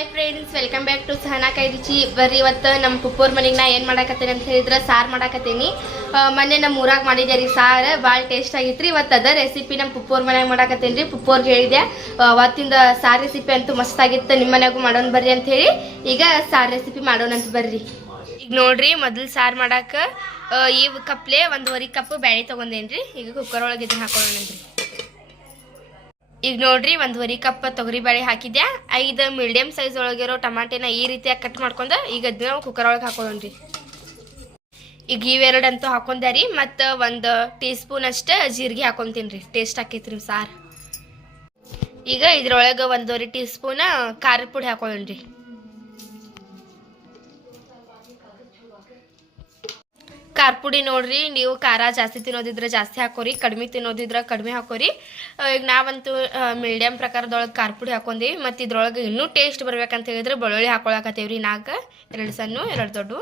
Hi friends, welcome back to Sahana Kai Ruchi. ಬರ್ರಿ ಇವತ್ತು ನಮ್ಮ ಪುಪ್ಪೋರ್ ಮನೆಗೆ ನಾ ಏನು ಮಾಡಾಕತ್ತೇನೆ ಅಂತ ಹೇಳಿದ್ರೆ ಸಾರು ಮಾಡಾಕತ್ತೀನಿ. ಮೊನ್ನೆ ನಮ್ಮ ಊರಾಗ ಮಾಡಿದ್ದೆ ರೀ ಸಾರು, ಭಾಳ ಟೇಸ್ಟ್ ಆಗಿತ್ತು ರೀ. ಇವತ್ತು ಅದ ರೆಸಿಪಿ ನಮ್ಮ ಪುಪ್ಪೋರ್ ಮನ್ಯಾಗ ಮಾಡಾಕತ್ತೇನೆ ರೀ. ಪುಪ್ಪೋರ್ಗೆ ಹೇಳಿದೆ ಅವತ್ತಿಂದ ಸಾರು ರೆಸಿಪಿ ಅಂತೂ ಮಸ್ತ್ ಆಗಿತ್ತು, ನಿಮ್ಮ ಮನ್ಯಾಗೂ ಮಾಡೋಣ ಬರ್ರಿ ಅಂತ ಹೇಳಿ ಈಗ ಸಾರು ರೆಸಿಪಿ ಮಾಡೋಣ ಅಂತ ಬರ್ರಿ. ಈಗ ನೋಡ್ರಿ, ಮೊದಲು ಸಾರು ಮಾಡಕ್ಕೆ ಈ ಕಪ್ಲೆ 1.5 ಕಪ್ ಬ್ಯಾಳೆ ತೊಗೊಂಡೇನ್ರಿ. ಈಗ ಕುಕ್ಕರ್ ಒಳಗೆ ಇದನ್ನ ಹಾಕೊಳ್ಳೋಣಂತ್ರಿ. ಈಗ ನೋಡ್ರಿ 1.5 ಕಪ್ ತೊಗರಿ ಬೇಳೆ ಹಾಕಿದ್ಯಾ. 5 ಮೀಡಿಯಂ ಸೈಜ್ ಒಳಗಿರೋ ಟಮಾಟೆನ ಈ ರೀತಿಯಾಗಿ ಕಟ್ ಮಾಡ್ಕೊಂಡು ಈಗ ಅದನ್ನ ಕುಕ್ಕರ್ ಒಳಗೆ ಹಾಕೊಳ್ಳೋಣ್ರಿ. ಈಗ ಇವೆರಡಂತೂ ಹಾಕೊಂಡ್ಯಾರಿ. ಮತ್ತು 1 ಟೀ ಸ್ಪೂನ್ ಅಷ್ಟು ಜೀರಿಗೆ ಹಾಕೊಂತೀನಿ ರೀ, ಟೇಸ್ಟ್ ಆಕೈತ್ರಿ ಸಾರು. ಈಗ ಇದ್ರೊಳಗೆ 1.5 ಟೀ ಸ್ಪೂನ್ ಖಾರದ ಪುಡಿ ಹಾಕೊಳ್ಳೋಣ್ರಿ. ಖಾರ ಪುಡಿ ನೋಡ್ರಿ, ನೀವು ಖಾರ ಜಾಸ್ತಿ ತಿನ್ನೋದಿದ್ರೆ ಜಾಸ್ತಿ ಹಾಕೋರಿ, ಕಡಿಮೆ ತಿನ್ನೋದಿದ್ರೆ ಕಡಿಮೆ ಹಾಕೋರಿ. ಈಗ ನಾವಂತೂ ಮೀಡಿಯಂ ಪ್ರಕಾರದೊಳಗೆ ಖಾರ ಪುಡಿ ಹಾಕೊಂಡೀವಿ. ಮತ್ತು ಇದ್ರೊಳಗೆ ಇನ್ನೂ ಟೇಸ್ಟ್ ಬರ್ಬೇಕಂತ ಹೇಳಿದ್ರೆ ಬೆಳ್ಳುಳ್ಳಿ ಹಾಕೊಳಕತ್ತೇವ್ರಿ. 2 ಸಣ್ಣ 2 ದೊಡ್ಡ.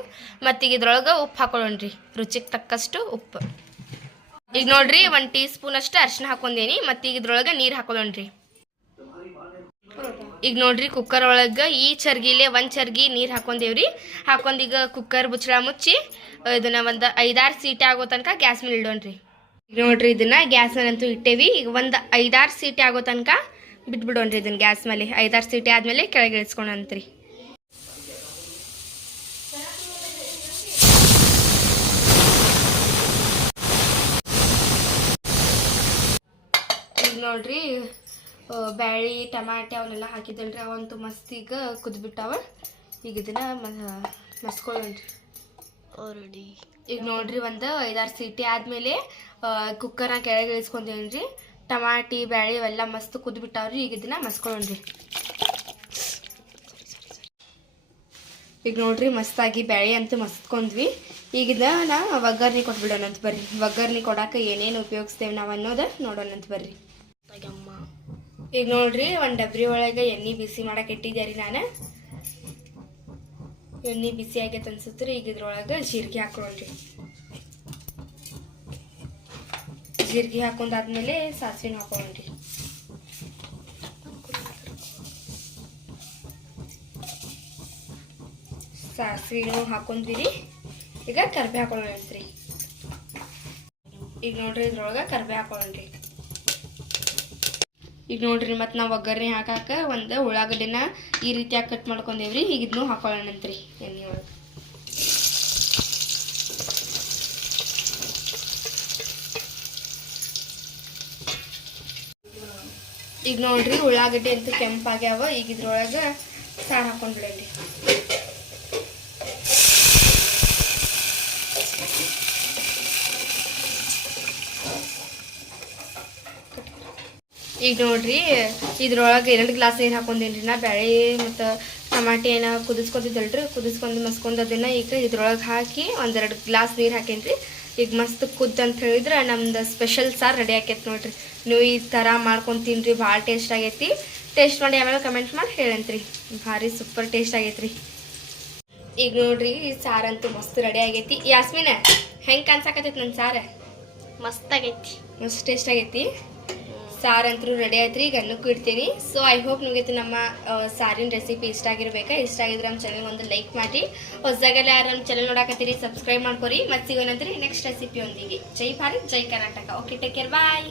ಮತ್ತು ಈಗ ಇದ್ರೊಳಗೆ ಉಪ್ಪು ಹಾಕೊಳ್ಳೋಣ್ರಿ, ರುಚಿಗೆ ತಕ್ಕಷ್ಟು ಉಪ್ಪು. ಈಗ ನೋಡ್ರಿ 1 ಟೀ ಸ್ಪೂನ್ ಅಷ್ಟು ಅರಿಶಿನ ಹಾಕೊಂಡೇನಿ. ಮತ್ತು ಈಗ ಇದ್ರೊಳಗೆ ನೀರು ಹಾಕೊಳ್ಳೋಣ್ರಿ. ಈಗ ನೋಡ್ರಿ ಕುಕ್ಕರ್ ಒಳಗೆ ಈ ಚರ್ಗಿಲೆ 1 ಚರ್ಗಿ ನೀರು ಹಾಕೊಂಡೇವ್ರಿ. ಹಾಕೊಂಡು ಈಗ ಕುಕ್ಕರ್ ಮುಚ್ಚಳ ಮುಚ್ಚಿ ಇದನ್ನ ಒಂದು 5-6 ಸೀಟಿ ಆಗೋ ತನಕ ಗ್ಯಾಸ್ ಮೇಲೆ ಇಡೋಣ್ರಿ. ಈಗ ನೋಡ್ರಿ ಇದನ್ನ ಗ್ಯಾಸ್ ಮೇಲೆ ಅಂತೂ ಇಟ್ಟೇವಿ. ಈಗ ಒಂದು 5-6 ಸೀಟಿ ಆಗೋ ತನಕ ಬಿಟ್ಬಿಡೋಣ್ರಿ ಇದನ್ನ ಗ್ಯಾಸ್ ಮೇಲೆ. 5-6 ಸೀಟಿ ಆದ್ಮೇಲೆ ಕೆಳಗೆ ಇಳಿಸ್ಕೊಳಂತ್ರಿ. ಈಗ ನೋಡ್ರಿ ಬ್ಯಾಳಿ ಟಮಾಟೆ ಅವನ್ನೆಲ್ಲ ಹಾಕಿದ್ದಲ್ರಿ, ಅವಂತೂ ಮಸ್ತ್ ಈಗ ಕುದ್ಬಿಟ್ಟಾವ. ಈಗ ಇದನ್ನ ಮಸ್ಕೊಳ್ಳೋಣ್ರಿ ಆಲ್ರೆಡಿ. ಈಗ ನೋಡ್ರಿ ಒಂದು 5-6 ಸೀಟಿ ಆದಮೇಲೆ ಕುಕ್ಕರ್ನ ಕೆಳಗೆ ಇಳಿಸ್ಕೊಂಡೇನ್ರಿ. ಟಮಾಟಿ ಬ್ಯಾಳಿ ಇವೆಲ್ಲ ಮಸ್ತ್ ಕುದ್ಬಿಟ್ಟಾವ್ರಿ. ಈಗ ಇದನ್ನ ಮಸ್ಕೊಳ್ಳೋಣ್ರಿ. ಈಗ ನೋಡ್ರಿ ಮಸ್ತಾಗಿ ಬ್ಯಾಳಿ ಅಂತೂ ಮಸ್ತ್ಕೊಂಡ್ವಿ. ಈಗ ಇದನ್ನ ಒಗ್ಗರ್ನಿ ಕೊಟ್ಬಿಡೋಣಂತ ಬರ್ರಿ. ಒಗ್ಗರ್ನಿ ಕೊಡಾಕ ಏನೇನು ಉಪಯೋಗಿಸ್ತೇವೆ ನಾವು ಅನ್ನೋದು ನೋಡೋಣಂತ ಬರ್ರಿ. ಈಗ ನೋಡ್ರಿ ಒಂದು ಡಬ್ರಿ ಒಳಗೆ ಎಣ್ಣೆ ಬಿಸಿ ಮಾಡಕ್ಕೆ ಇಟ್ಟಿದ್ದೆ ರೀ ನಾನು. ಎಣ್ಣೆ ಬಿಸಿ ಆಗೈತೆ ಅನ್ಸುತ್ತೆ. ಈಗ ಇದ್ರೊಳಗೆ ಜೀರಿಗೆ ಹಾಕೊಳ್ಳೋಣ್ರಿ. ಜೀರಿಗೆ ಹಾಕೊಂಡಾದ್ಮೇಲೆ ಸಾಸಿವೆ ಹಾಕೊಳ್ಳೋಣ್ರಿ. ಸಾಸಿವೆ ಹಾಕೊಂಡ್ವಿ. ಈಗ ಕರ್ಬೇ ಹಾಕೊಳ್ಳೋಣ್ರಿ. ಈಗ ನೋಡ್ರಿ ಇದ್ರೊಳಗೆ ಕರ್ಬೇ ಹಾಕೊಳ್ಳೋಣ್ರಿ. ಈಗ ನೋಡ್ರಿ ಮತ್ತು ನಾವು ಒಗ್ಗರಣೆ ಹಾಕಾಕ ಒಂದು ಉಳ್ಳಾಗಡ್ಡಿನ ಈ ರೀತಿಯಾಗಿ ಕಟ್ ಮಾಡ್ಕೊಂಡೇವ್ರಿ. ಈಗ ಇದನ್ನು ಹಾಕೊಳ್ಳೋಣಂತ್ರಿ ಎಣ್ಣೆ ಒಳಗೆ. ಈಗ ನೋಡ್ರಿ ಉಳ್ಳಾಗಡ್ಡಿ ಅಂತೂ ಕೆಂಪಾಗ್ಯಾವ. ಈಗ ಇದ್ರೊಳಗೆ ಸಾರು ಹಾಕೊಂಡ್ಬಿಡೇನ್ರಿ. ಈಗ ನೋಡ್ರಿ ಇದ್ರೊಳಗೆ 2 ಗ್ಲಾಸ್ ನೀರು ಹಾಕೊಂಡೇನ್ರಿ ನಾ. ಬ್ಯಾಳೆ ಮತ್ತು ಟಮಾಟೆ ಏನ ಕುದಿಸ್ಕೊತಿದ್ದಲ್ರಿ, ಕುದಿಸ್ಕೊಂಡು ಮಸ್ಕೊಂಡು ಅದನ್ನು ಈಗ ಇದ್ರೊಳಗೆ ಹಾಕಿ 1-2 ಗ್ಲಾಸ್ ನೀರು ಹಾಕೇನ್ರಿ. ಈಗ ಮಸ್ತ್ ಕುದ್ದು ಅಂತ ಹೇಳಿದ್ರೆ ನಮ್ದು ಸ್ಪೆಷಲ್ ಸಾರು ರೆಡಿ ಆಕೈತಿ ನೋಡ್ರಿ. ನೀವು ಈ ಥರ ಮಾಡ್ಕೊಂಡು ತಿನ್ನಿರಿ, ಭಾಳ ಟೇಸ್ಟ್ ಆಗೈತಿ. ಟೇಸ್ಟ್ ಮಾಡಿ ಆಮೇಲೆ ಕಮೆಂಟ್ ಮಾಡಿ ಹೇಳಂತ್ರಿ. ಭಾರಿ ಸೂಪರ್ ಟೇಸ್ಟ್ ಆಗೈತ್ರಿ. ಈಗ ನೋಡ್ರಿ ಈ ಸಾರಂತೂ ಮಸ್ತ್ ರೆಡಿ ಆಗೈತಿ. ಯಾಸ್ಮಿನ ಹೆಂಗೆ ಕಾಣ್ಸಾಕತ್ತೈತಿ ನನ್ನ ಸಾರು? ಮಸ್ತ್ ಆಗೈತಿ, ಮಸ್ತ್ ಟೇಸ್ಟ್ ಆಗೈತಿ. ಸಾರಂತೂ ರೆಡಿ ಆಯ್ತು ರೀ. ಈಗ ಅನ್ನಕ್ಕೂ ಇಡ್ತೀನಿ. ಸೊ ಐ ಹೋಪ್ ನಿಮಗೆ ನಮ್ಮ ಸಾರಿನ ರೆಸಿಪಿ ಇಷ್ಟ ಆಗಿರ್ಬೇಕಾ. ಇಷ್ಟ ಆಗಿದ್ರೆ ನಮ್ಮ ಚಾನಲ್ ಒಂದು ಲೈಕ್ ಮಾಡಿ. ಹೊಸದಾಗೆಲ್ಲ ಯಾರು ನಮ್ಮ ಚಾನಲ್ ನೋಡಾಕತ್ತೀರಿ ಸಬ್ಸ್ಕ್ರೈಬ್ ಮಾಡ್ಕೊರಿ. ಮತ್ತೆ ಸಿಗೋಣಂತ್ರಿ ನೆಕ್ಸ್ಟ್ ರೆಸಿಪಿ ಒಂದಿಗೆ. ಜೈ ಭಾರತ್, ಜೈ ಕರ್ನಾಟಕ. ಓಕೆ, ಟೇಕ್ ಕೇರ್, ಬಾಯ್.